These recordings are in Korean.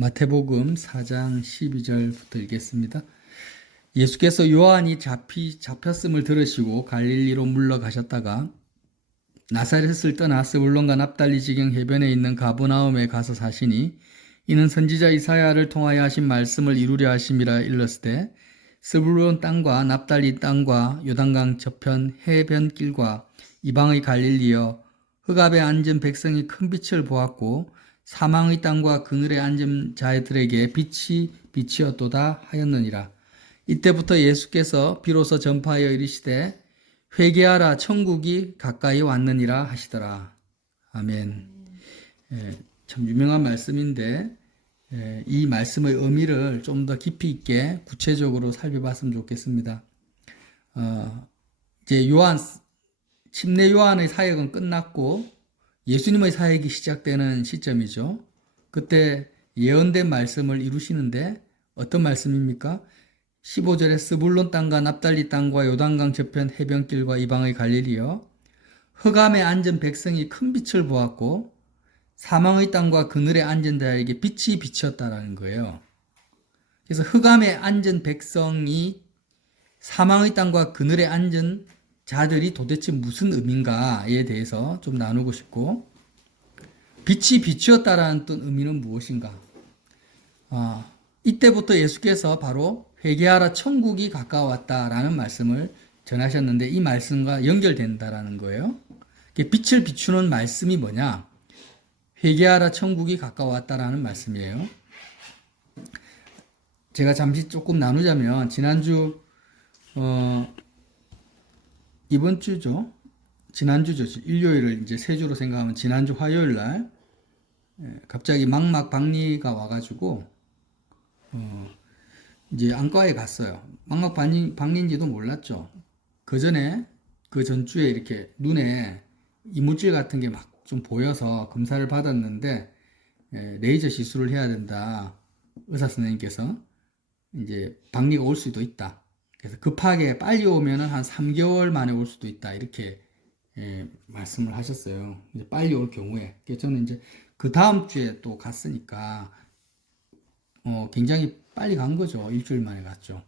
마태복음 4장 12절부터 읽겠습니다. 예수께서 요한이 잡혔음을 들으시고 갈릴리로 물러가셨다가 나사렛을 떠나 스불론과 납달리 지경 해변에 있는 가버나움에 가서 사시니 이는 선지자 이사야를 통하여 하신 말씀을 이루려 하심이라 일렀으되 스불론 땅과 납달리 땅과 요단강 저편 해변길과 이방의 갈릴리여 흑암에 앉은 백성이 큰 빛을 보았고 사망의 땅과 그늘에 앉은 자들에게 빛이 빛이었도다 하였느니라. 이때부터 예수께서 비로소 전파하여 이르시되 회개하라 천국이 가까이 왔느니라 하시더라. 아멘. 참 유명한 말씀인데 이 말씀의 의미를 좀 더 깊이 있게 구체적으로 살펴봤으면 좋겠습니다. 이제 침례 요한의 사역은 끝났고 예수님의 사역이 시작되는 시점이죠. 그때 예언된 말씀을 이루시는데 어떤 말씀입니까? 15절에 스불론 땅과 납달리 땅과 요단강 저편 해변길과 이방의 갈릴리여 흑암에 앉은 백성이 큰 빛을 보았고 사망의 땅과 그늘에 앉은 자에게 빛이 비쳤다라는 거예요. 그래서 흑암에 앉은 백성이 사망의 땅과 그늘에 앉은 자들이 도대체 무슨 의미인가에 대해서 좀 나누고 싶고, 빛이 비추었다라는 뜻 의미는 무엇인가? 이때부터 예수께서 바로 회개하라 천국이 가까웠다라는 말씀을 전하셨는데 이 말씀과 연결된다라는 거예요. 빛을 비추는 말씀이 뭐냐? 회개하라 천국이 가까웠다라는 말씀이에요. 제가 잠시 조금 나누자면 지난주 이번 주죠. 지난주죠. 일요일을 이제 세 주로 생각하면 지난주 화요일 날 갑자기 망막 박리가 와가지고 이제 안과에 갔어요. 망막 박리인지도 몰랐죠. 그 전주에 이렇게 눈에 이물질 같은 게 막 좀 보여서 검사를 받았는데 레이저 시술을 해야 된다. 의사 선생님께서 이제 박리가 올 수도 있다. 그래서 급하게 빨리 오면은 한 3개월 만에 올 수도 있다. 이렇게 말씀을 하셨어요. 이제 빨리 올 경우에. 그래서 저는 이제 그 다음 주에 또 갔으니까 굉장히 빨리 간 거죠. 일주일 만에 갔죠.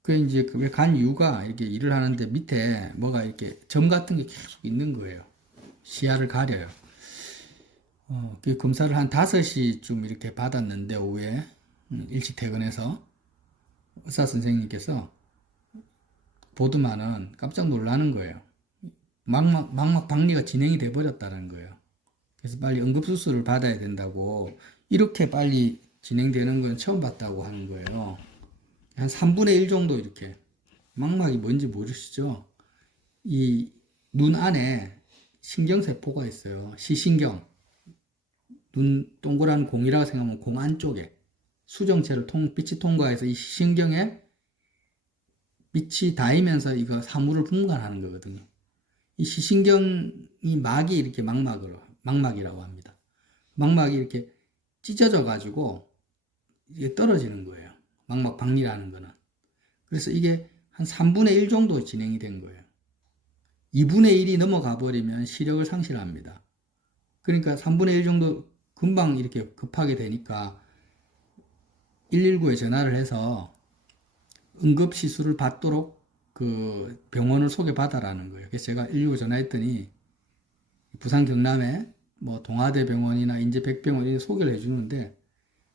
그 이제 왜 간 이유가 이렇게 일을 하는데 밑에 뭐가 이렇게 점 같은 게 계속 있는 거예요. 시야를 가려요. 그 검사를 한 5시쯤 이렇게 받았는데 오후에 일찍 퇴근해서 의사 선생님께서 보더만은 깜짝 놀라는 거예요. 망막 박리가 진행이 돼 버렸다는 거예요. 그래서 빨리 응급수술을 받아야 된다고, 이렇게 빨리 진행되는 건 처음 봤다고 하는 거예요. 한 3분의 1 정도 이렇게. 망막이 뭔지 모르시죠? 이 눈 안에 신경세포가 있어요. 시신경. 눈 동그란 공이라고 생각하면 공 안쪽에 수정체를 빛이 통과해서 이 시신경에 빛이 닿으면서 이거 사물을 분간하는 거거든요. 이 시신경이 막이 이렇게 망막이라고 합니다. 망막이 이렇게 찢어져 가지고 이게 떨어지는 거예요. 망막 박리라는 거는. 그래서 이게 한 3분의 1 정도 진행이 된 거예요. 2분의 1이 넘어가 버리면 시력을 상실합니다. 그러니까 3분의 1 정도 금방 이렇게 급하게 되니까 119에 전화를 해서 응급시술을 받도록 그 병원을 소개받아라는 거예요. 그래서 제가 119 전화했더니 부산 경남에 뭐 동아대 병원이나 인제백병원 이렇게 소개를 해주는데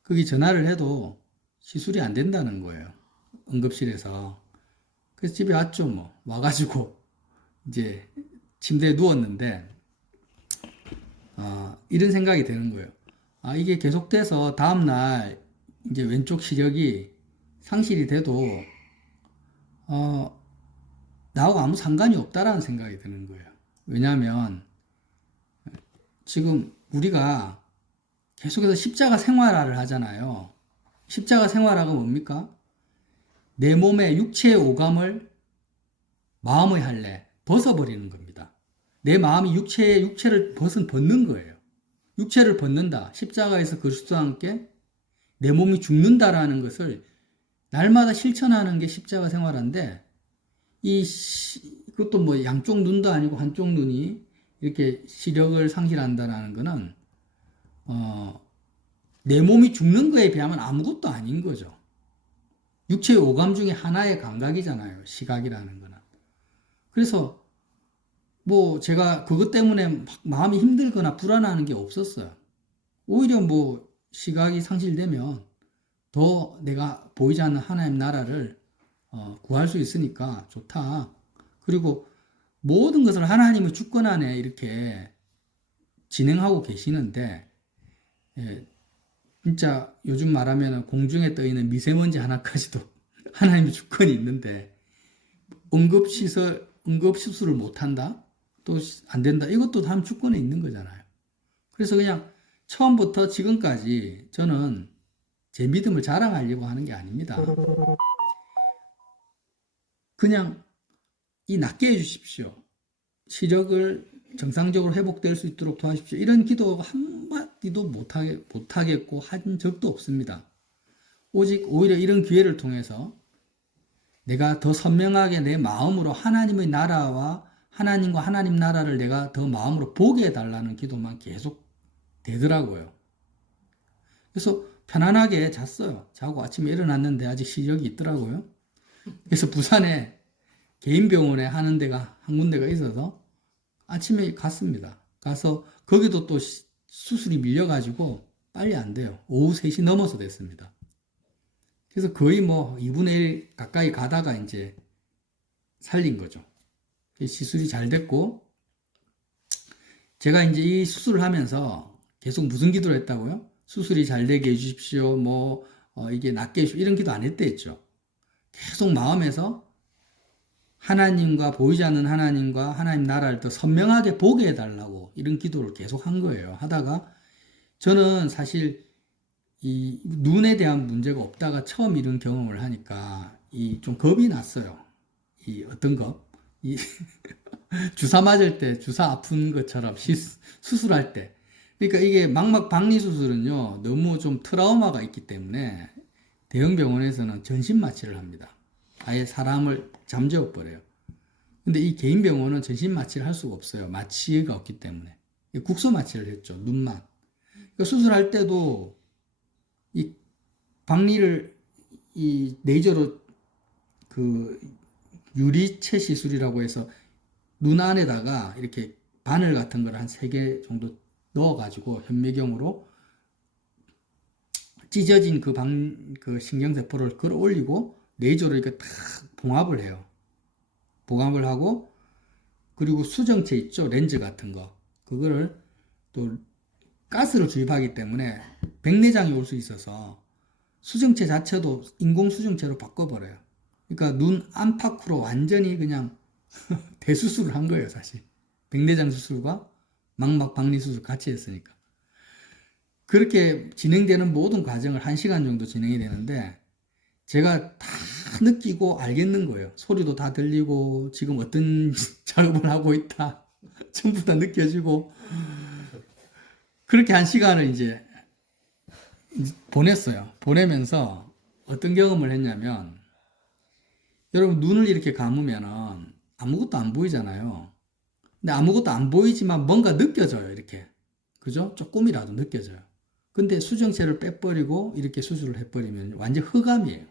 거기 전화를 해도 시술이 안 된다는 거예요. 응급실에서. 그래서 집에 왔죠, 뭐. 와가지고 이제 침대에 누웠는데 이런 생각이 드는 거예요. 이게 계속돼서 다음날 이제 왼쪽 시력이 상실이 돼도 나하고 아무 상관이 없다라는 생각이 드는 거예요. 왜냐하면 지금 우리가 계속해서 십자가 생활화를 하잖아요. 십자가 생활화가 뭡니까? 내 몸의 육체의 오감을 마음의 할례 벗어버리는 겁니다. 내 마음이 육체를 벗는 거예요. 육체를 벗는다. 십자가에서 그리스도와 함께 내 몸이 죽는다라는 것을 날마다 실천하는 게 십자가 생활인데, 그것도 뭐 양쪽 눈도 아니고 한쪽 눈이 이렇게 시력을 상실한다라는 거는, 내 몸이 죽는 거에 비하면 아무것도 아닌 거죠. 육체의 오감 중에 하나의 감각이잖아요. 시각이라는 거는. 그래서 뭐 제가 그것 때문에 막 마음이 힘들거나 불안해하는 게 없었어요. 오히려 뭐 시각이 상실되면 더 내가 보이지 않는 하나님 나라를 구할 수 있으니까 좋다. 그리고 모든 것을 하나님의 주권 안에 이렇게 진행하고 계시는데, 예, 진짜 요즘 말하면 공중에 떠 있는 미세먼지 하나까지도 하나님의 주권이 있는데, 응급수술을 못한다? 또 안 된다? 이것도 다음 주권에 있는 거잖아요. 그래서 그냥 처음부터 지금까지 저는 제 믿음을 자랑하려고 하는 게 아닙니다. 그냥 이 낫게 해주십시오. 시력을 정상적으로 회복될 수 있도록 도와주십시오. 이런 기도 한마디도 못하겠고 한 적도 없습니다. 오직 오히려 이런 기회를 통해서 내가 더 선명하게 내 마음으로 하나님의 나라와 하나님과 하나님 나라를 내가 더 마음으로 보게 해달라는 기도만 계속 되더라고요. 그래서 편안하게 잤어요. 자고 아침에 일어났는데 아직 시력이 있더라고요. 그래서 부산에 개인 병원에 하는 데가 한 군데가 있어서 아침에 갔습니다. 가서 거기도 또 수술이 밀려가지고 빨리 안 돼요. 오후 3시 넘어서 됐습니다. 그래서 거의 뭐 2분의 1 가까이 가다가 이제 살린 거죠. 시술이 잘 됐고, 제가 이제 이 수술을 하면서 계속 무슨 기도를 했다고요? 수술이 잘 되게 해주십시오. 이게 낫게 해주십시오. 이런 기도 안 했댔죠. 계속 마음에서 하나님과 보이지 않는 하나님과 하나님 나라를 더 선명하게 보게 해달라고 이런 기도를 계속 한 거예요. 하다가 저는 사실 이 눈에 대한 문제가 없다가 처음 이런 경험을 하니까 이 좀 겁이 났어요. 이 어떤 것? 이 주사 맞을 때 주사 아픈 것처럼 수술할 때. 그러니까 이게 망막 박리 수술은요 너무 좀 트라우마가 있기 때문에 대형 병원에서는 전신 마취를 합니다. 아예 사람을 잠재워 버려요. 근데 이 개인 병원은 전신 마취를 할 수가 없어요. 마취가 없기 때문에. 국소 마취를 했죠. 눈만. 그러니까 수술할 때도 이 박리를 이 레이저로 그 유리체 시술이라고 해서 눈 안에다가 이렇게 바늘 같은 걸 한 3개 정도 넣어가지고 현미경으로 찢어진 그 신경세포를 끌어올리고 레이저로 이렇게 탁 봉합을 해요. 봉합을 하고, 그리고 수정체 있죠? 렌즈 같은 거. 그거를 또 가스를 주입하기 때문에 백내장이 올 수 있어서 수정체 자체도 인공 수정체로 바꿔버려요. 그러니까 눈 안팎으로 완전히 그냥 대수술을 한 거예요, 사실. 백내장 수술과 망막 박리 수술 같이 했으니까. 그렇게 진행되는 모든 과정을 1시간 정도 진행이 되는데, 제가 다 느끼고 알겠는 거예요. 소리도 다 들리고, 지금 어떤 작업을 하고 있다. 전부 다 느껴지고. 그렇게 1시간을 이제 보냈어요. 보내면서 어떤 경험을 했냐면, 여러분 눈을 이렇게 감으면은 아무것도 안 보이잖아요. 근데 아무것도 안 보이지만 뭔가 느껴져요, 이렇게. 그죠? 조금이라도 느껴져요. 근데 수정체를 빼버리고 이렇게 수술을 해버리면 완전 흑암이에요.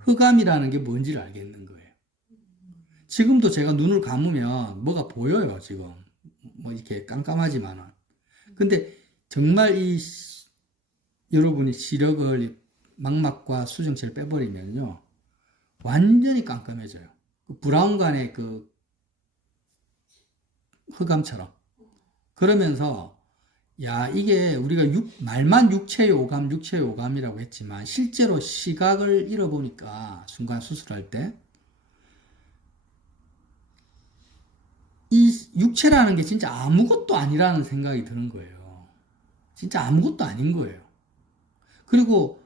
흑암이라는 게 뭔지를 알겠는 거예요. 지금도 제가 눈을 감으면 뭐가 보여요, 지금. 뭐 이렇게 깜깜하지만은. 근데 정말 여러분이 시력을 망막과 수정체를 빼버리면요. 완전히 깜깜해져요. 그 브라운관의 그 흑암처럼. 그러면서 야, 이게 우리가 말만 육체의 오감이라고 했지만 실제로 시각을 잃어보니까 순간 수술할 때 이 육체라는 게 진짜 아무것도 아니라는 생각이 드는 거예요. 진짜 아무것도 아닌 거예요. 그리고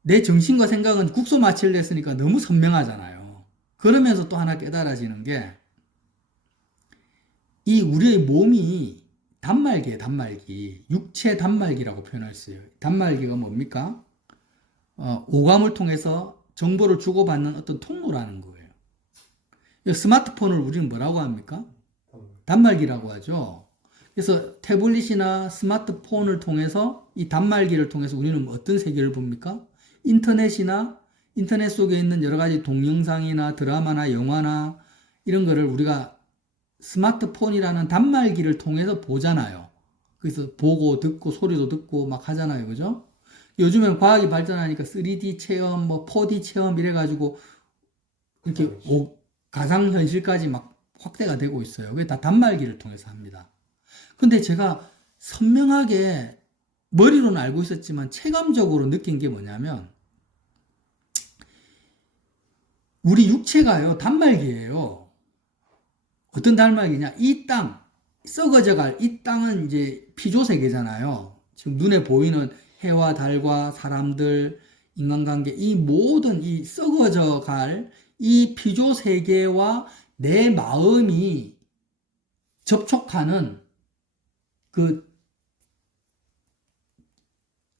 내 정신과 생각은 국소 마취를 했으니까 너무 선명하잖아요. 그러면서 또 하나 깨달아지는 게 이 우리의 몸이 단말기예요, 단말기. 육체 단말기라고 표현했어요. 단말기가 뭡니까? 오감을 통해서 정보를 주고받는 어떤 통로라는 거예요. 스마트폰을 우리는 뭐라고 합니까? 단말기라고 하죠. 그래서 태블릿이나 스마트폰을 통해서 이 단말기를 통해서 우리는 어떤 세계를 봅니까? 인터넷 속에 있는 여러 가지 동영상이나 드라마나 영화나 이런 거를 우리가 스마트폰이라는 단말기를 통해서 보잖아요. 그래서 보고 듣고 소리도 듣고 막 하잖아요. 그죠? 요즘엔 과학이 발전하니까 3D 체험, 뭐 4D 체험 이래가지고 이렇게 가상현실까지 막 확대가 되고 있어요. 그게 다 단말기를 통해서 합니다. 근데 제가 선명하게 머리로는 알고 있었지만 체감적으로 느낀 게 뭐냐면 우리 육체가요, 단말기예요. 어떤 단말기냐? 이 땅, 썩어져갈 이 땅은 이제 피조세계잖아요. 지금 눈에 보이는 해와 달과 사람들, 인간관계, 이 모든 이 썩어져갈 이 피조세계와 내 마음이 접촉하는 그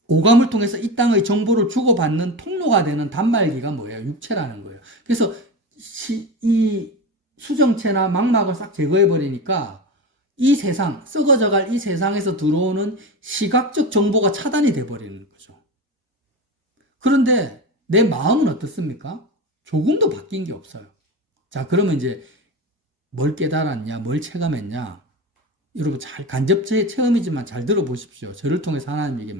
오감을 통해서 이 땅의 정보를 주고받는 통로가 되는 단말기가 뭐예요? 육체라는 거예요. 그래서 이 수정체나 망막을 싹 제거해버리니까 이 세상, 썩어져갈 이 세상에서 들어오는 시각적 정보가 차단이 돼버리는 거죠. 그런데 내 마음은 어떻습니까? 조금도 바뀐 게 없어요. 자, 그러면 이제 뭘 깨달았냐, 뭘 체감했냐? 여러분 잘 간접적 체험이지만 잘 들어보십시오. 저를 통해서 하나님에게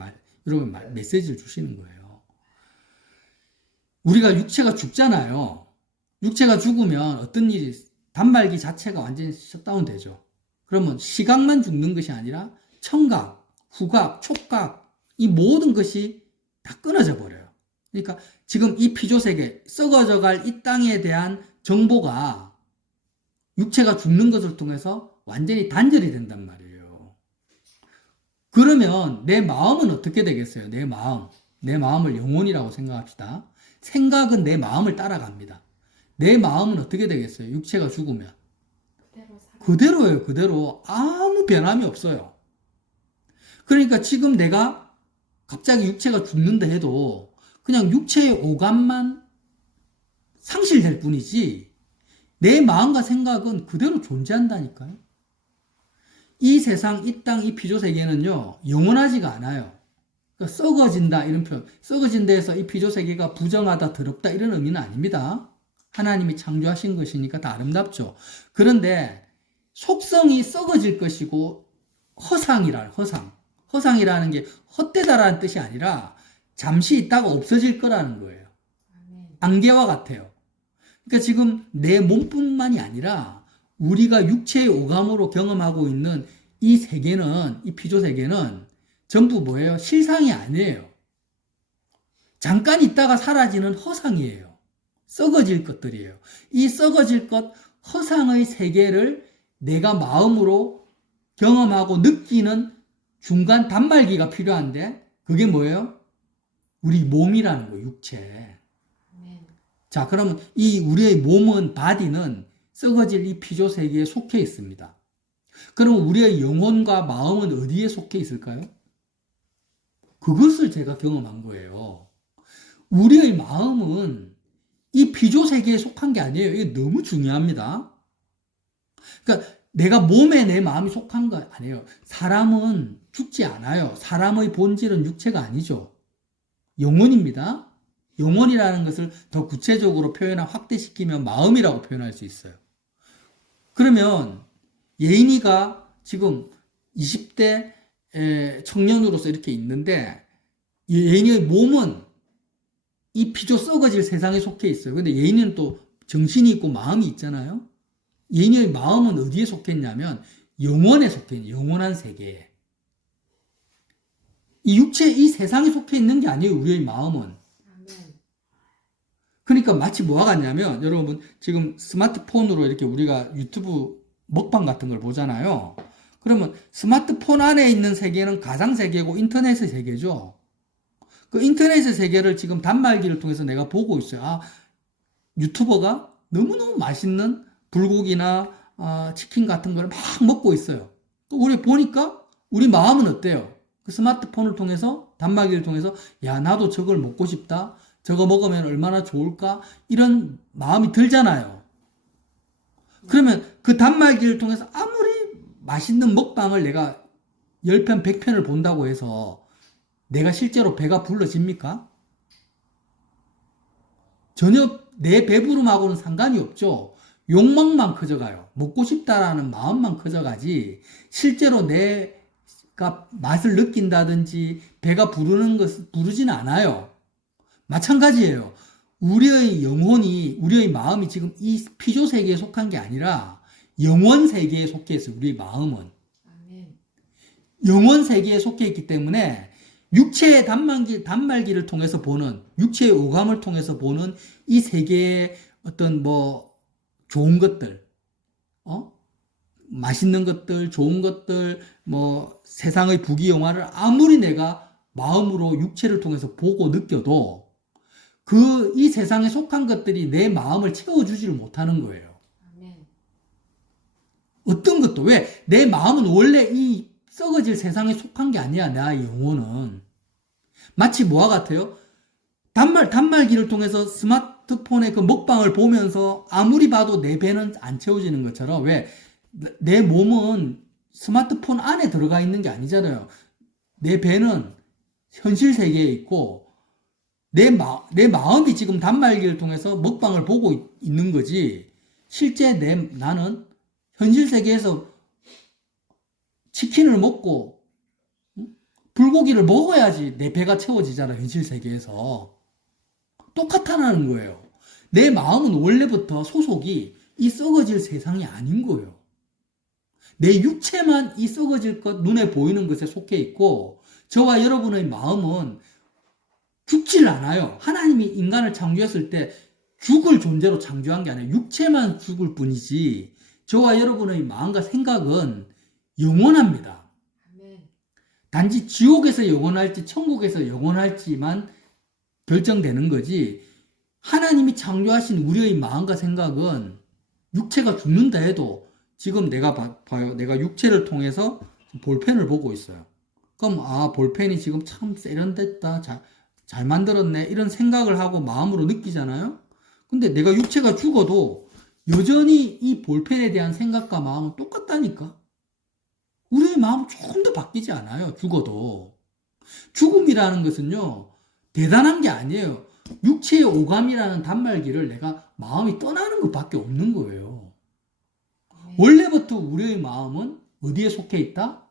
여러분 메시지를 주시는 거예요. 우리가 육체가 죽잖아요. 육체가 죽으면 어떤 일이 단말기 자체가 완전히 셧다운 되죠. 그러면 시각만 죽는 것이 아니라 청각, 후각, 촉각 이 모든 것이 다 끊어져 버려요. 그러니까 지금 이 피조세계 썩어져갈 이 땅에 대한 정보가 육체가 죽는 것을 통해서 완전히 단절이 된단 말이에요. 그러면 내 마음은 어떻게 되겠어요? 내 마음을 영혼이라고 생각합시다. 생각은 내 마음을 따라갑니다. 내 마음은 어떻게 되겠어요? 육체가 죽으면 그대로예요. 그대로 아무 변함이 없어요. 그러니까 지금 내가 갑자기 육체가 죽는다 해도 그냥 육체의 오감만 상실될 뿐이지 내 마음과 생각은 그대로 존재한다니까요. 이 세상, 이 땅, 이 피조세계는요, 영원하지가 않아요. 그러니까 썩어진다, 이런 표현. 썩어진다 해서 이 피조세계가 부정하다, 더럽다, 이런 의미는 아닙니다. 하나님이 창조하신 것이니까 다 아름답죠. 그런데 속성이 썩어질 것이고, 허상이라는 게 헛되다라는 뜻이 아니라 잠시 있다가 없어질 거라는 거예요. 안개와 같아요. 그러니까 지금 내 몸뿐만이 아니라 우리가 육체의 오감으로 경험하고 있는 이 세계는, 이 피조세계는 전부 뭐예요? 실상이 아니에요. 잠깐 있다가 사라지는 허상이에요. 썩어질 것들이에요. 이 썩어질 것, 허상의 세계를 내가 마음으로 경험하고 느끼는 중간 단말기가 필요한데 그게 뭐예요? 우리 몸이라는 거예요. 육체. 자, 그러면 이 우리의 몸은, 바디는 썩어질 이 피조 세계에 속해 있습니다. 그럼 우리의 영혼과 마음은 어디에 속해 있을까요? 그것을 제가 경험한 거예요. 우리의 마음은 이 피조 세계에 속한 게 아니에요. 이게 너무 중요합니다. 그러니까 내가 몸에 내 마음이 속한 거 아니에요. 사람은 죽지 않아요. 사람의 본질은 육체가 아니죠. 영혼입니다. 영혼이라는 것을 더 구체적으로 확대시키면 마음이라고 표현할 수 있어요. 그러면 예인이가 지금 20대 청년으로서 이렇게 있는데 예인이의 몸은 이 피조 썩어질 세상에 속해 있어요. 근데 예인이는 또 정신이 있고 마음이 있잖아요. 예인이의 마음은 어디에 속했냐면 영혼에 속해 있는 영원한 세계에. 이 육체, 이 세상에 속해 있는 게 아니에요. 우리의 마음은. 그러니까 마치 뭐가 같냐면 여러분 지금 스마트폰으로 이렇게 우리가 유튜브 먹방 같은 걸 보잖아요. 그러면 스마트폰 안에 있는 세계는 가상세계고 인터넷의 세계죠. 그 인터넷의 세계를 지금 단말기를 통해서 내가 보고 있어요. 아, 유튜버가 너무너무 맛있는 불고기나 치킨 같은 걸 막 먹고 있어요. 또 우리 보니까 우리 마음은 어때요? 그 스마트폰을 통해서 단말기를 통해서 야, 나도 저걸 먹고 싶다. 저거 먹으면 얼마나 좋을까? 이런 마음이 들잖아요. 그러면 그 단말기를 통해서 아무리 맛있는 먹방을 내가 10편, 100편을 본다고 해서 내가 실제로 배가 불러집니까? 전혀 내 배부름하고는 상관이 없죠. 욕망만 커져가요. 먹고 싶다라는 마음만 커져가지 실제로 내가 맛을 느낀다든지 배가 부르지는 않아요. 마찬가지예요. 우리의 영혼이, 우리의 마음이 지금 이 피조 세계에 속한 게 아니라 영원 세계에 속해 있어요. 우리의 마음은. 아멘. 영원 세계에 속해 있기 때문에 육체의 단말기를 통해서 보는, 육체의 오감을 통해서 보는 이 세계의 어떤 좋은 것들, 맛있는 것들, 좋은 것들, 세상의 부귀영화를 아무리 내가 마음으로 육체를 통해서 보고 느껴도 이 세상에 속한 것들이 내 마음을 채워주지를 못하는 거예요. 아멘. 어떤 것도. 왜? 내 마음은 원래 이 썩어질 세상에 속한 게 아니야. 나의 영혼은. 마치 뭐와 같아요? 단말기를 통해서 스마트폰의 그 먹방을 보면서 아무리 봐도 내 배는 안 채워지는 것처럼. 왜? 내 몸은 스마트폰 안에 들어가 있는 게 아니잖아요. 내 배는 현실 세계에 있고 내 마음이 지금 단말기를 통해서 먹방을 보고 있는 거지. 실제 나는 현실 세계에서 치킨을 먹고 불고기를 먹어야지 내 배가 채워지잖아. 현실 세계에서. 똑같다는 거예요. 내 마음은 원래부터 소속이 이 썩어질 세상이 아닌 거예요. 내 육체만 이 썩어질 것, 눈에 보이는 것에 속해 있고 저와 여러분의 마음은 죽질 않아요. 하나님이 인간을 창조했을 때 죽을 존재로 창조한 게 아니라 육체만 죽을 뿐이지 저와 여러분의 마음과 생각은 영원합니다. 아멘. 단지 지옥에서 영원할지 천국에서 영원할지만 결정되는 거지 하나님이 창조하신 우리의 마음과 생각은 육체가 죽는다 해도 지금 내가 봐요. 내가 육체를 통해서 볼펜을 보고 있어요. 그럼 볼펜이 지금 참 세련됐다. 잘 만들었네. 이런 생각을 하고 마음으로 느끼잖아요. 근데 내가 육체가 죽어도 여전히 이 볼펜에 대한 생각과 마음은 똑같다니까. 우리의 마음은 조금 더 바뀌지 않아요. 죽어도. 죽음이라는 것은요. 대단한 게 아니에요. 육체의 오감이라는 단말기를 내가 마음이 떠나는 것밖에 없는 거예요. 원래부터 우리의 마음은 어디에 속해 있다?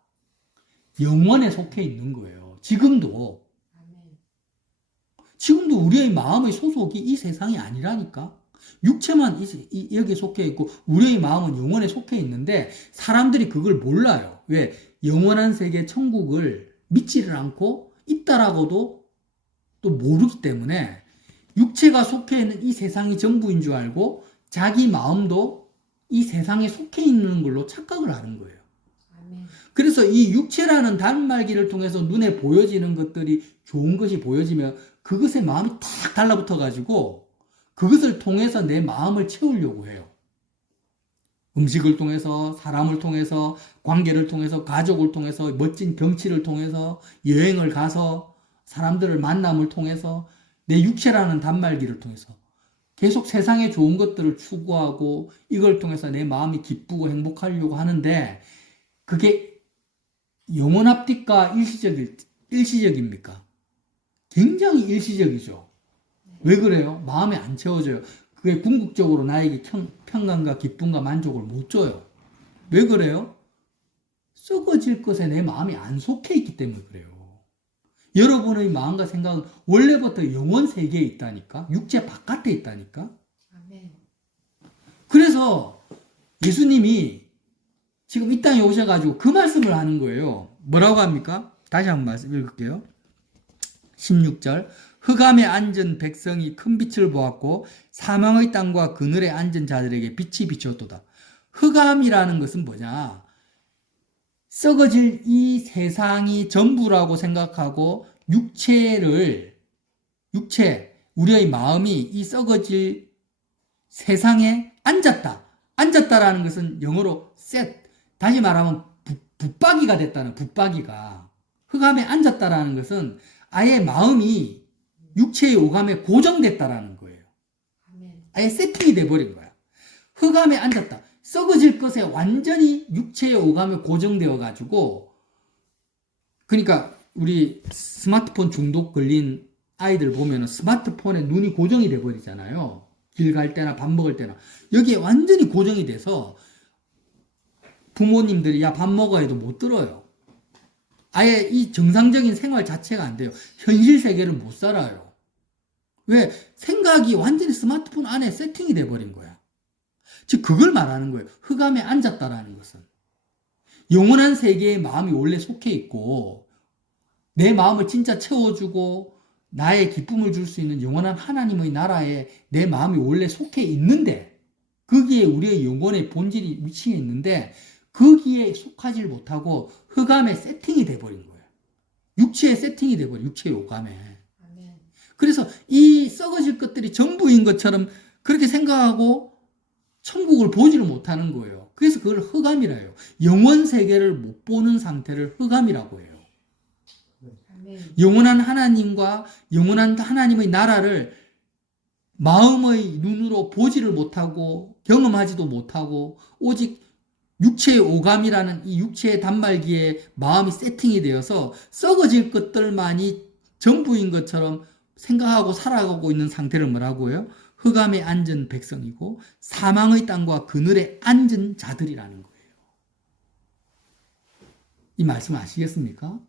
영원에 속해 있는 거예요. 지금도 우리의 마음의 소속이 이 세상이 아니라니까. 육체만 여기에 속해 있고 우리의 마음은 영원에 속해 있는데 사람들이 그걸 몰라요. 왜? 영원한 세계 천국을 믿지를 않고 있다라고도 또 모르기 때문에 육체가 속해 있는 이 세상이 전부인 줄 알고 자기 마음도 이 세상에 속해 있는 걸로 착각을 하는 거예요. 그래서 이 육체라는 단말기를 통해서 눈에 보여지는 것들이 좋은 것이 보여지면 그것에 마음이 탁 달라붙어 가지고 그것을 통해서 내 마음을 채우려고 해요. 음식을 통해서, 사람을 통해서, 관계를 통해서, 가족을 통해서, 멋진 경치를 통해서, 여행을 가서, 사람들을 만남을 통해서, 내 육체라는 단말기를 통해서 계속 세상에 좋은 것들을 추구하고 이걸 통해서 내 마음이 기쁘고 행복하려고 하는데 그게 영원합니까? 일시적입니까? 굉장히 일시적이죠. 왜 그래요? 마음에 안 채워져요. 그게 궁극적으로 나에게 평강과 기쁨과 만족을 못 줘요. 왜 그래요? 썩어질 것에 내 마음이 안 속해 있기 때문에 그래요. 여러분의 마음과 생각은 원래부터 영원 세계에 있다니까? 육체 바깥에 있다니까? 아멘. 그래서 예수님이 지금 이 땅에 오셔가지고 그 말씀을 하는 거예요. 뭐라고 합니까? 다시 한번 말씀 읽을게요. 16절. 흑암에 앉은 백성이 큰 빛을 보았고 사망의 땅과 그늘에 앉은 자들에게 빛이 비쳤도다. 흑암이라는 것은 뭐냐? 썩어질 이 세상이 전부라고 생각하고 우리의 마음이 이 썩어질 세상에 앉았다라는 것은 영어로 set. 다시 말하면 붙박이가 됐다는 붙박이가. 흑암에 앉았다라는 것은 아예 마음이 육체의 오감에 고정됐다라는 거예요. 아예 세팅이 돼버린 거야. 흑암에 앉았다. 썩어질 것에 완전히 육체의 오감에 고정되어 가지고, 그러니까 우리 스마트폰 중독 걸린 아이들 보면은 스마트폰에 눈이 고정이 돼 버리잖아요. 길 갈 때나 밥 먹을 때나 여기에 완전히 고정이 돼서 부모님들이 야 밥 먹어 해도 못 들어요. 아예 이 정상적인 생활 자체가 안 돼요. 현실 세계를 못 살아요. 왜? 생각이 완전히 스마트폰 안에 세팅이 돼 버린 거야. 즉 그걸 말하는 거예요. 흑암에 앉았다라는 것은 영원한 세계에 마음이 원래 속해 있고 내 마음을 진짜 채워주고 나의 기쁨을 줄 수 있는 영원한 하나님의 나라에 내 마음이 원래 속해 있는데 거기에 우리의 영혼의 본질이 위치해 있는데 거기에 속하지 못하고 흑암에 세팅이 돼버린 거예요. 육체에 세팅이 돼버린 육체의 오감에. 아멘. 그래서 이 썩어질 것들이 전부인 것처럼 그렇게 생각하고 천국을 보지를 못하는 거예요. 그래서 그걸 흑암이라 해요. 영원 세계를 못 보는 상태를 흑암이라고 해요. 아멘. 영원한 하나님과 영원한 하나님의 나라를 마음의 눈으로 보지를 못하고 경험하지도 못하고 오직 육체의 오감이라는 이 육체의 단말기에 마음이 세팅이 되어서 썩어질 것들만이 전부인 것처럼 생각하고 살아가고 있는 상태를 뭐라고 해요? 흑암에 앉은 백성이고 사망의 땅과 그늘에 앉은 자들이라는 거예요. 이 말씀 아시겠습니까?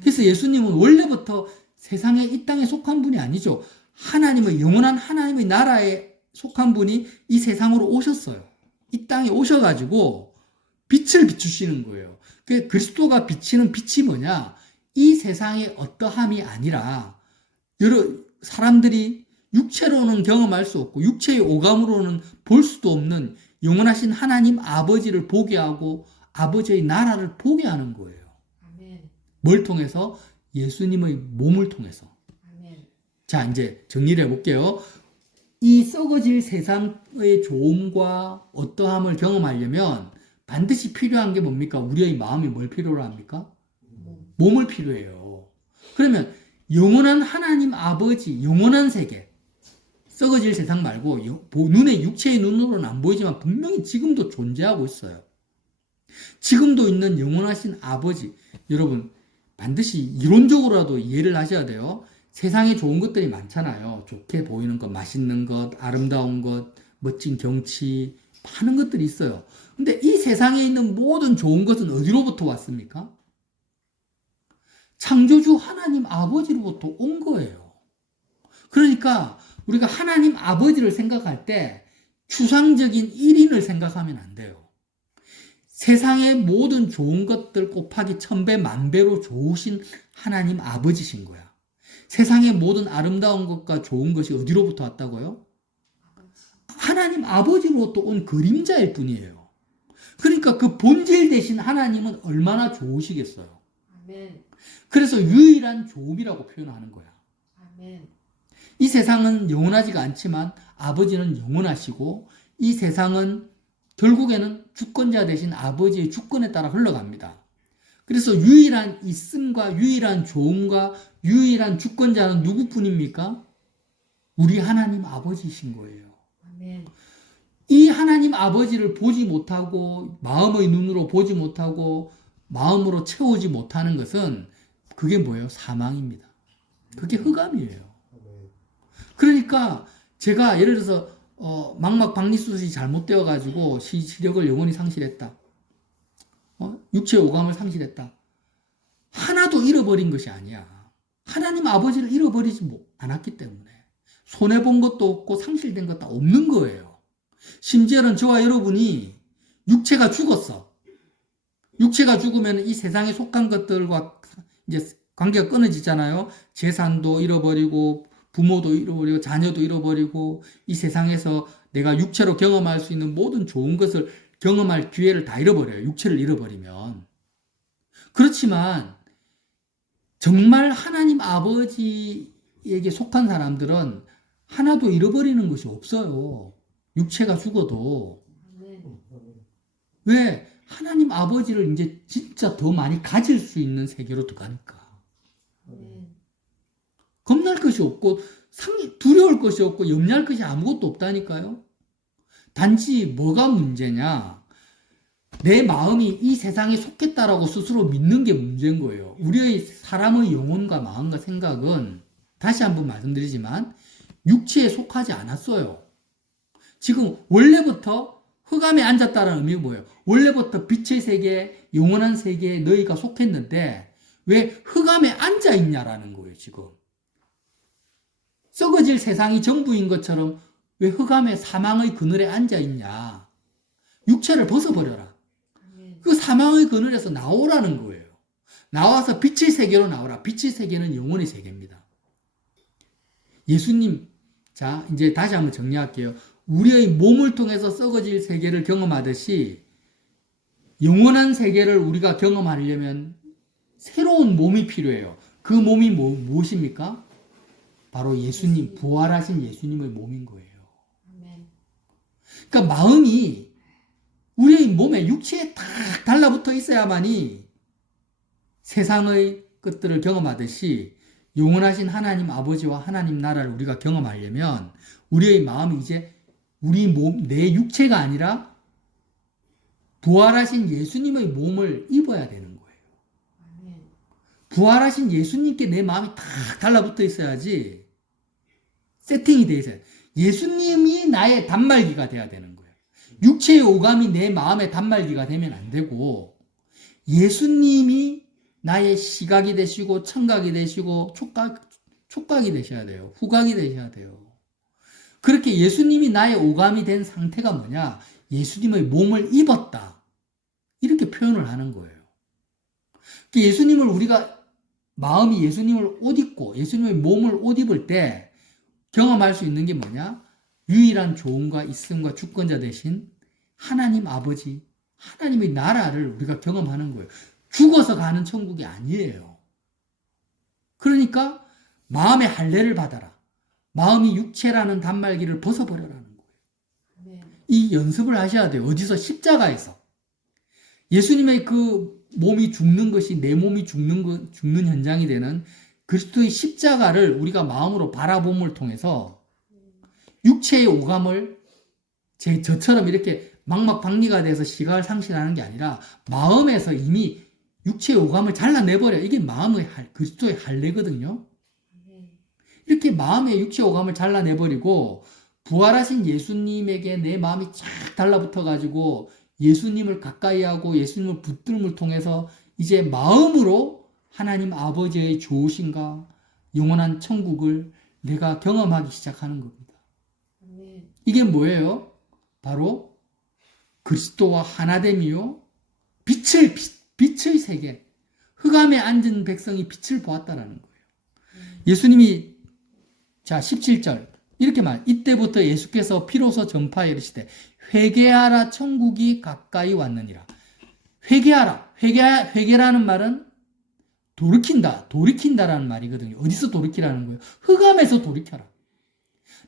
그래서 예수님은 원래부터 세상에 이 땅에 속한 분이 아니죠. 하나님의 영원한 하나님의 나라에 속한 분이 이 세상으로 오셨어요. 이 땅에 오셔가지고 빛을 비추시는 거예요. 그 그리스도가 비치는 빛이 뭐냐? 이 세상의 어떠함이 아니라 여러 사람들이 육체로는 경험할 수 없고 육체의 오감으로는 볼 수도 없는 영원하신 하나님 아버지를 보게 하고 아버지의 나라를 보게 하는 거예요. 아멘. 뭘 통해서? 예수님의 몸을 통해서. 아멘. 자, 이제 정리를 해볼게요. 이 썩어질 세상의 좋음과 어떠함을 경험하려면 반드시 필요한 게 뭡니까? 우리의 마음이 뭘 필요로 합니까? 몸을 필요해요. 그러면 영원한 하나님 아버지, 영원한 세계, 썩어질 세상 말고 눈에 육체의 눈으로는 안 보이지만 분명히 지금도 존재하고 있어요. 지금도 있는 영원하신 아버지, 여러분 반드시 이론적으로라도 이해를 하셔야 돼요. 세상에 좋은 것들이 많잖아요. 좋게 보이는 것, 맛있는 것, 아름다운 것, 멋진 경치, 많은 것들이 있어요. 근데 이 세상에 있는 모든 좋은 것은 어디로부터 왔습니까? 창조주 하나님 아버지로부터 온 거예요. 그러니까 우리가 하나님 아버지를 생각할 때 추상적인 1인을 생각하면 안 돼요. 세상의 모든 좋은 것들 곱하기 1000배, 1000배로 좋으신 하나님 아버지신 거야. 세상의 모든 아름다운 것과 좋은 것이 어디로부터 왔다고요? 하나님 아버지로부터 온 그림자일 뿐이에요. 그러니까 그 본질 대신 하나님은 얼마나 좋으시겠어요. 아멘. 그래서 유일한 좋음이라고 표현하는 거야. 아멘. 이 세상은 영원하지가 않지만 아버지는 영원하시고 이 세상은 결국에는 주권자 대신 아버지의 주권에 따라 흘러갑니다. 그래서 유일한 있음과 유일한 좋음과 유일한 주권자는 누구뿐입니까? 우리 하나님 아버지이신 거예요. 아멘. 이 하나님 아버지를 보지 못하고 마음의 눈으로 보지 못하고 마음으로 채우지 못하는 것은 그게 뭐예요? 사망입니다. 그게 흑암이에요. 그러니까 제가 예를 들어서 망막 박리수술이 잘못되어 가지고 시력을 영원히 상실했다. 육체의 오감을 상실했다. 하나도 잃어버린 것이 아니야. 하나님 아버지를 잃어버리지 않았기 때문에 손해본 것도 없고 상실된 것도 없는 거예요. 심지어는 저와 여러분이 육체가 죽었어. 육체가 죽으면 이 세상에 속한 것들과 이제 관계가 끊어지잖아요. 재산도 잃어버리고 부모도 잃어버리고 자녀도 잃어버리고 이 세상에서 내가 육체로 경험할 수 있는 모든 좋은 것을 경험할 기회를 다 잃어버려요. 육체를 잃어버리면. 그렇지만 정말 하나님 아버지에게 속한 사람들은 하나도 잃어버리는 것이 없어요. 육체가 죽어도. 아멘. 왜? 하나님 아버지를 이제 진짜 더 많이 가질 수 있는 세계로 들어가니까. 아멘. 겁날 것이 없고 두려울 것이 없고 염려할 것이 아무것도 없다니까요. 단지 뭐가 문제냐? 내 마음이 이 세상에 속했다라고 스스로 믿는 게 문제인 거예요. 우리의 사람의 영혼과 마음과 생각은 다시 한번 말씀드리지만 육체에 속하지 않았어요. 지금 원래부터 흑암에 앉았다는 의미가 뭐예요? 원래부터 빛의 세계, 영원한 세계에 너희가 속했는데 왜 흑암에 앉아 있냐라는 거예요, 지금. 썩어질 세상이 전부인 것처럼 왜 흑암에 사망의 그늘에 앉아 있냐? 육체를 벗어버려라. 아멘. 그 사망의 그늘에서 나오라는 거예요. 나와서 빛의 세계로 나오라. 빛의 세계는 영혼의 세계입니다. 예수님, 자, 이제 다시 한번 정리할게요. 우리의 몸을 통해서 썩어질 세계를 경험하듯이 영원한 세계를 우리가 경험하려면 새로운 몸이 필요해요. 그 몸이 무엇입니까? 바로 예수님, 부활하신 예수님의 몸인 거예요. 아멘. 그러니까 마음이 우리의 몸에 육체에 딱 달라붙어 있어야만이 세상의 것들을 경험하듯이 영원하신 하나님 아버지와 하나님 나라를 우리가 경험하려면 우리의 마음이 이제 우리 몸, 내 육체가 아니라 부활하신 예수님의 몸을 입어야 되는 거예요. 아멘. 부활하신 예수님께 내 마음이 딱 달라붙어 있어야지 세팅이 돼 있어요. 예수님이 나의 단말기가 돼야 되는 거예요. 육체의 오감이 내 마음의 단말기가 되면 안 되고 예수님이 나의 시각이 되시고 청각이 되시고 촉각이 되셔야 돼요. 후각이 되셔야 돼요. 그렇게 예수님이 나의 오감이 된 상태가 뭐냐? 예수님의 몸을 입었다. 이렇게 표현을 하는 거예요. 예수님을 우리가 마음이 예수님을 옷 입고 예수님의 몸을 옷 입을 때 경험할 수 있는 게 뭐냐? 유일한 조언과 있음과 주권자 대신 하나님 아버지, 하나님의 나라를 우리가 경험하는 거예요. 죽어서 가는 천국이 아니에요. 그러니까 마음의 할례를 받아라. 마음이 육체라는 단말기를 벗어버려라는 거예요. 아멘. 이 연습을 하셔야 돼요. 어디서? 십자가에서. 예수님의 그 몸이 죽는 것이 내 몸이 죽는 현장이 되는 그리스도의 십자가를 우리가 마음으로 바라봄을 통해서 육체의 오감을 저처럼 이렇게 망막박리가 돼서 시각을 상실하는 게 아니라 마음에서 이미 육체의 오감을 잘라내버려. 이게 마음의 그리스도의 할례거든요. 아멘. 이렇게 마음의 육체 오감을 잘라내버리고 부활하신 예수님에게 내 마음이 쫙 달라붙어가지고 예수님을 가까이 하고 예수님을 붙들음을 통해서 이제 마음으로 하나님 아버지의 좋으심과 영원한 천국을 내가 경험하기 시작하는 겁니다. 아멘. 이게 뭐예요? 바로 그리스도와 하나됨이요. 빛의 세계. 흑암에 앉은 백성이 빛을 보았다라는 거예요. 예수님이 자 17절 이렇게 이때부터 예수께서 비로소 전파에 이르시되 회개하라 천국이 가까이 왔느니라. 회개하라. 회개라는 말은 돌이킨다라는 말이거든요. 어디서 돌이키라는 거예요? 흑암에서 돌이켜라.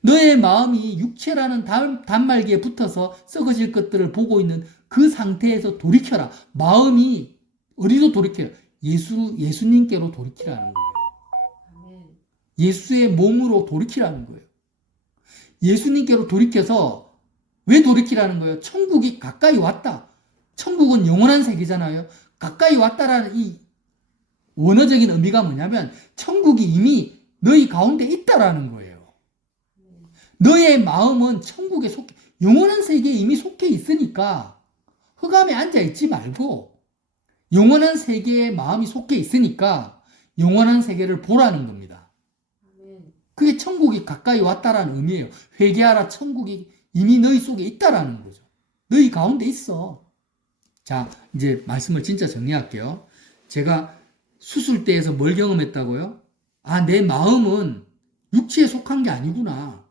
너의 마음이 육체라는 단말기에 붙어서 썩어질 것들을 보고 있는 그 상태에서 돌이켜라. 마음이 어디로 돌이켜요? 예수님께로 돌이키라는 거예요. 아멘. 예수의 몸으로 돌이키라는 거예요. 예수님께로 돌이켜서 왜 돌이키라는 거예요? 천국이 가까이 왔다. 천국은 영원한 세계잖아요. 가까이 왔다라는 이 원어적인 의미가 뭐냐면 천국이 이미 너희 가운데 있다라는 거예요. 너의 마음은 천국에 영원한 세계에 이미 속해 있으니까 흑암에 앉아 있지 말고 영원한 세계에 마음이 속해 있으니까 영원한 세계를 보라는 겁니다. 아멘. 그게 천국이 가까이 왔다라는 의미예요. 회개하라 천국이 이미 너희 속에 있다라는 거죠. 너희 가운데 있어. 자, 이제 말씀을 진짜 정리할게요. 제가 수술대에서 뭘 경험했다고요? 아, 내 마음은 육체에 속한 게 아니구나.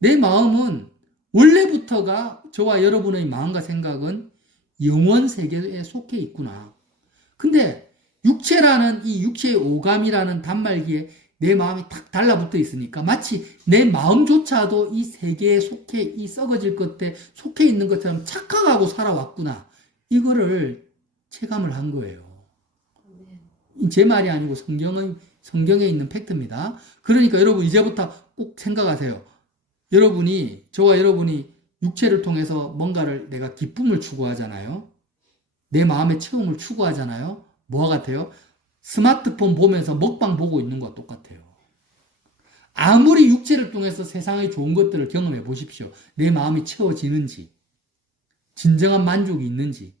내 마음은 원래부터가 저와 여러분의 마음과 생각은 영원 세계에 속해 있구나. 근데 육체라는 이 육체의 오감이라는 단말기에 내 마음이 탁 달라붙어 있으니까 마치 내 마음조차도 이 세계에 속해 이 썩어질 것에 속해 있는 것처럼 착각하고 살아왔구나. 이거를 체감을 한 거예요. 아멘. 제 말이 아니고 성경에 있는 팩트입니다. 그러니까 여러분 이제부터 꼭 생각하세요. 저와 여러분이 육체를 통해서 뭔가를 내가 기쁨을 추구하잖아요. 내 마음의 체험을 추구하잖아요. 뭐와 같아요? 스마트폰 보면서 먹방 보고 있는 것과 똑같아요. 아무리 육체를 통해서 세상의 좋은 것들을 경험해 보십시오. 내 마음이 채워지는지, 진정한 만족이 있는지,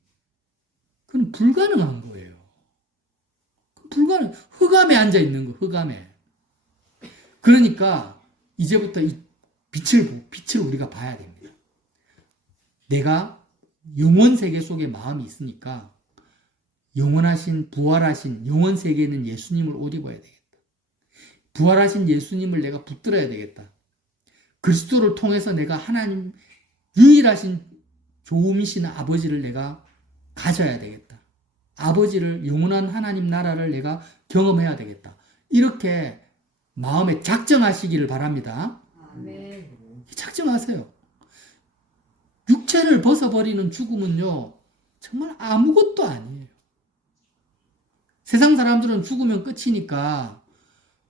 그건 불가능한 거예요. 흑암에 앉아 있는 거, 흑암에. 그러니까 이제부터 이 빛을 우리가 봐야 됩니다. 내가 영원 세계 속에 마음이 있으니까 영원하신 부활하신 영원 세계에는 예수님을 옷 입어야 되겠다. 부활하신 예수님을 내가 붙들어야 되겠다. 그리스도를 통해서 내가 하나님 유일하신 좋음이신 아버지를 내가 가져야 되겠다. 아버지를 영원한 하나님 나라를 내가 경험해야 되겠다. 이렇게 마음에 작정하시기를 바랍니다. 아멘. 작정하세요. 육체를 벗어버리는 죽음은요, 정말 아무것도 아니에요. 세상 사람들은 죽으면 끝이니까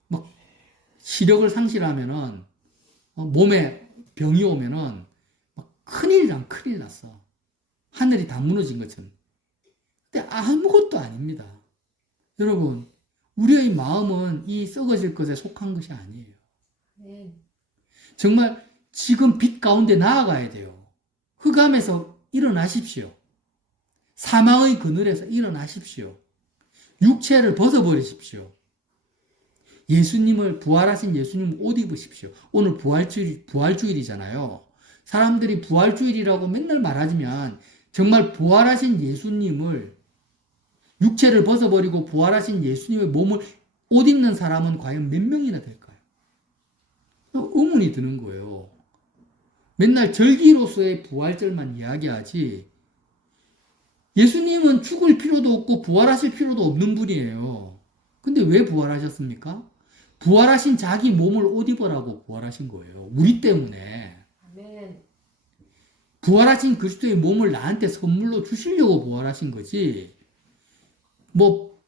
막 시력을 상실하면은 몸에 병이 오면은 막 큰일 났어. 하늘이 다 무너진 것처럼. 근데 아무것도 아닙니다. 여러분, 우리의 마음은 이 썩어질 것에 속한 것이 아니에요. 아멘. 정말 지금 빛 가운데 나아가야 돼요. 흑암에서 일어나십시오. 사망의 그늘에서 일어나십시오. 육체를 벗어버리십시오. 예수님을, 부활하신 예수님 옷 입으십시오. 오늘 부활주일이잖아요. 사람들이 부활주일이라고 맨날 말하지만 정말 부활하신 예수님을, 육체를 벗어버리고 부활하신 예수님의 몸을 옷 입는 사람은 과연 몇 명이나 될까요? 의문이 드는 거예요. 맨날 절기로서의 부활절만 이야기하지, 예수님은 죽을 필요도 없고 부활하실 필요도 없는 분이에요. 근데 왜 부활하셨습니까? 부활하신 자기 몸을 옷 입으라고 부활하신 거예요. 우리 때문에. 아멘. 부활하신 그리스도의 몸을 나한테 선물로 주시려고 부활하신 거지. 뭐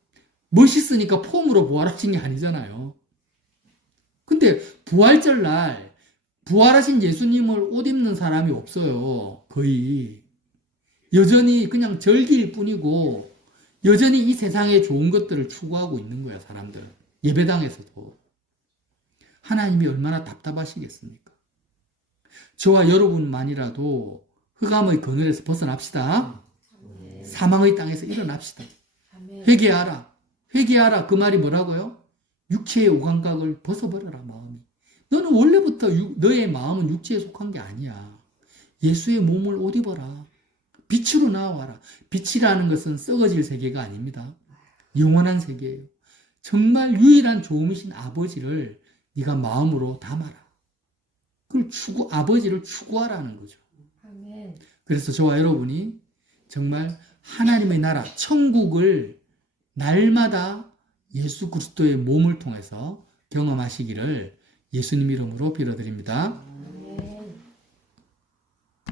멋있으니까 폼으로 부활하신 게 아니잖아요. 근데 부활절 날 부활하신 예수님을 옷 입는 사람이 없어요. 거의. 여전히 그냥 절기일 뿐이고 여전히 이 세상의 좋은 것들을 추구하고 있는 거야, 사람들. 예배당에서도. 하나님이 얼마나 답답하시겠습니까? 저와 여러분만이라도 흑암의 그늘에서 벗어납시다. 아멘. 사망의 땅에서 일어납시다. 아멘. 회개하라. 회개하라. 그 말이 뭐라고요? 육체의 오감각을 벗어버려라, 마음이. 너는 원래부터 너의 마음은 육체에 속한 게 아니야. 예수의 몸을 옷 입어라. 빛으로 나와라. 빛이라는 것은 썩어질 세계가 아닙니다. 영원한 세계예요. 정말 유일한 좋음이신 아버지를 네가 마음으로 담아라. 그걸 아버지를 추구하라는 거죠. 아멘. 그래서 저와 여러분이 정말 하나님의 나라, 천국을 날마다 예수 그리스도의 몸을 통해서 경험하시기를 예수님 이름으로 빌어드립니다.